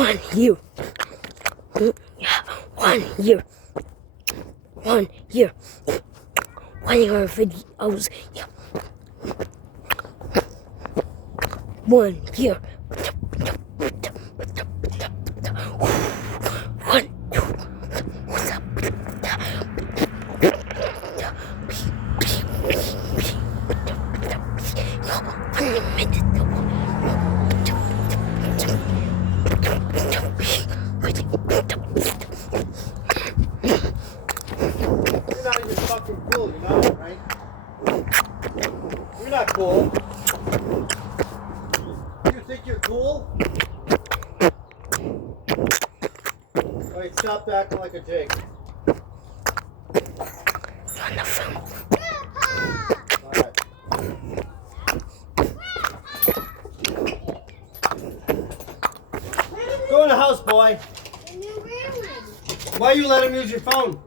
1 year. Yeah, 1 year. 1 year. 1 year of videos. Yeah. 1 year. 1, 2. What's up? You're not even fucking cool, you know that, right? You're not cool. You think you're cool? Alright, stop acting like a dick. On the phone. Alright. Go in the house, boy. Why you let him use your phone?